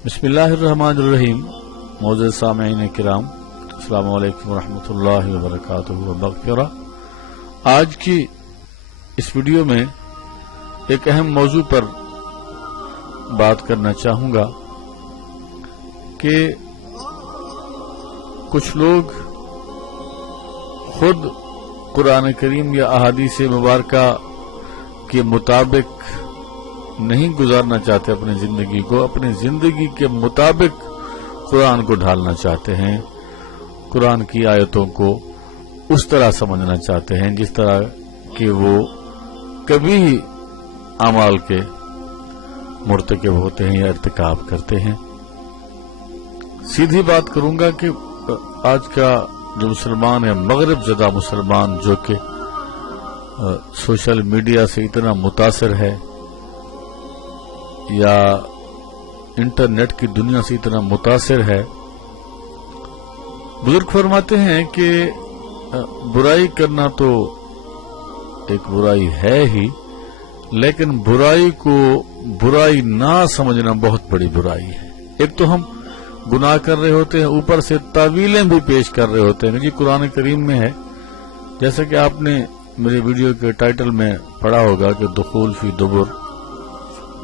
बिस्मिल्लाहिर्रहमानिर्रहीम। मौजूद सामईन किराम, अस्सलाम वालेकुम रहमतुल्लाहि व बरकातुहू व मग़फ़िरह। आज की इस वीडियो में एक अहम मौजू पर बात करना चाहूंगा कि कुछ लोग खुद कुरान करीम या अहादीस मुबारका के मुताबिक नहीं गुजारना चाहते अपनी जिंदगी को, अपनी जिंदगी के मुताबिक कुरान को ढालना चाहते हैं, कुरान की आयतों को उस तरह समझना चाहते हैं जिस तरह कि वो कभी ही अमाल के मुर्तकिब होते हैं या इर्तिकाब करते हैं। सीधी बात करूंगा कि आज का जो मुसलमान है, मगरिब ज़दा मुसलमान, जो कि सोशल मीडिया से इतना मुतासिर है या इंटरनेट की दुनिया से इतना मुतासिर है, बुजुर्ग फरमाते हैं कि बुराई करना तो एक बुराई है ही, लेकिन बुराई को बुराई ना समझना बहुत बड़ी बुराई है। एक तो हम गुनाह कर रहे होते हैं, ऊपर से तावीलें भी पेश कर रहे होते हैं। जी कुरान करीम में है, जैसे कि आपने मेरे वीडियो के टाइटल में पढ़ा होगा कि दुखूल फी दुबुर,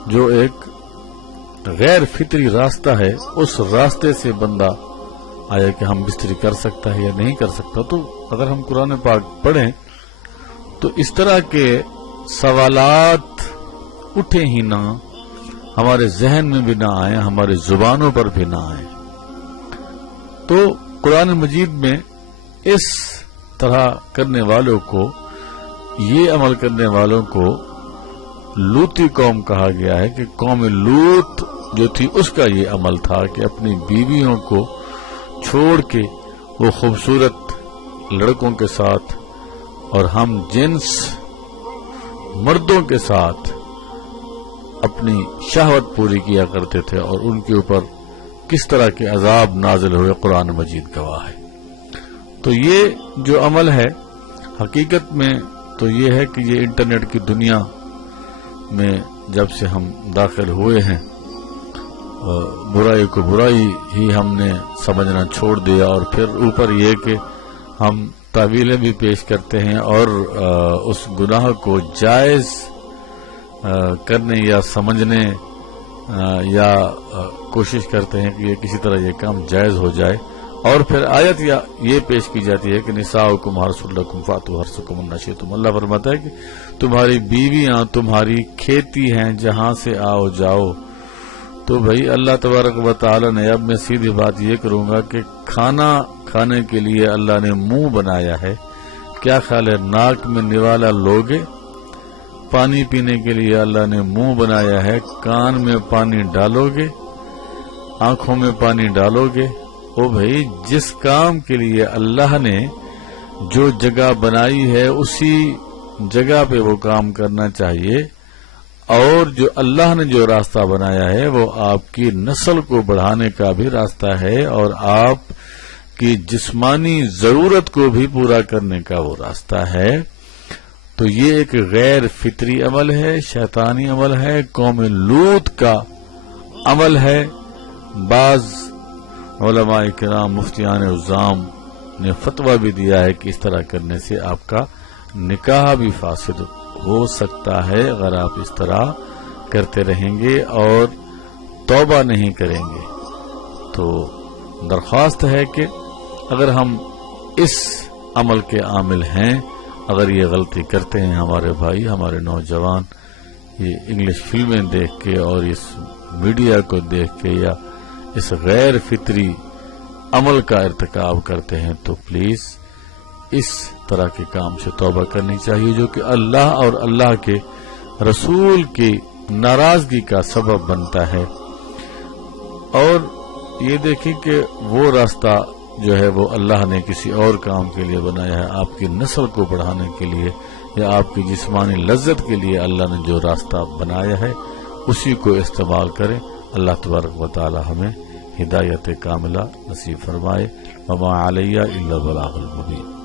जो एक गैर फितरी रास्ता है, उस रास्ते से बंदा आया कि हम बिस्तरी कर सकता है या नहीं कर सकता। तो अगर हम कुरान पाक पढ़ें तो इस तरह के सवालात उठे ही ना, हमारे जहन में भी ना आए, हमारे जुबानों पर भी ना आए। तो कुरान मजीद में इस तरह करने वालों को, ये अमल करने वालों को लूती कौम कहा गया है कि कौम लूत जो थी उसका ये अमल था कि अपनी बीवियों को छोड़ के वो खूबसूरत लड़कों के साथ और हम जिन्स मर्दों के साथ अपनी शहवत पूरी किया करते थे, और उनके ऊपर किस तरह के अजाब नाजिल हुए कुरान मजीद गवाह है। तो ये जो अमल है हकीकत में तो ये है कि ये इंटरनेट की दुनिया में जब से हम दाखिल हुए हैं, बुराई को बुराई ही हमने समझना छोड़ दिया, और फिर ऊपर ये कि हम तावीलें भी पेश करते हैं और उस गुनाह को जायज करने या समझने या कोशिश करते हैं कि ये किसी तरह ये काम जायज हो जाए। और फिर आयत या ये पेश की जाती है कि निसाउकुम हर्सुल लकुम फातू हर्सुकुम अन्नशितुम। अल्लाह फरमाता है कि तुम्हारी बीवियां तुम्हारी खेती हैं, जहां से आओ जाओ। तो भाई अल्लाह तबारक व तआला ने, अब मैं सीधी बात ये करूंगा कि खाना खाने के लिए अल्लाह ने मुंह बनाया है, क्या ख्याल है नाक में निवाला लोगे? पानी पीने के लिए अल्लाह ने मुंह बनाया है, कान में पानी डालोगे, आंखों में पानी डालोगे? ओ भाई, जिस काम के लिए अल्लाह ने जो जगह बनाई है उसी जगह पे वो काम करना चाहिए, और जो अल्लाह ने जो रास्ता बनाया है वो आपकी नस्ल को बढ़ाने का भी रास्ता है और आपकी जिस्मानी जरूरत को भी पूरा करने का वो रास्ता है। तो ये एक गैर फितरी अमल है, शैतानी अमल है, कौम लूत का अमल है। बाज उलमाए किराम, मुफ्तियान उज़्ज़ाम ने फतवा भी दिया है कि इस तरह करने से आपका निकाह भी फासिद हो सकता है अगर आप इस तरह करते रहेंगे और तौबा नहीं करेंगे। तो दरख्वास्त है कि अगर हम इस अमल के आमिल हैं, अगर ये गलती करते हैं हमारे भाई, हमारे नौजवान, ये इंग्लिश फिल्में देख के और इस मीडिया को देख के या इस गैर फितरी अमल का इर्तिकाब करते हैं, तो प्लीज इस तरह के काम से तौबा करनी चाहिए जो कि अल्लाह और अल्लाह के रसूल की नाराजगी का सबब बनता है। और ये देखें कि वो रास्ता जो है वो अल्लाह ने किसी और काम के लिए बनाया है, आपकी नस्ल को बढ़ाने के लिए या आपकी जिस्मानी लज्जत के लिए अल्लाह ने जो रास्ता बनाया है उसी को इस्तेमाल करें। अल्लाह तबारक व तआला हमें हिदायत कामिला नसीब फरमाए। वमा अलैया इल्ला बलागुल मुबीन।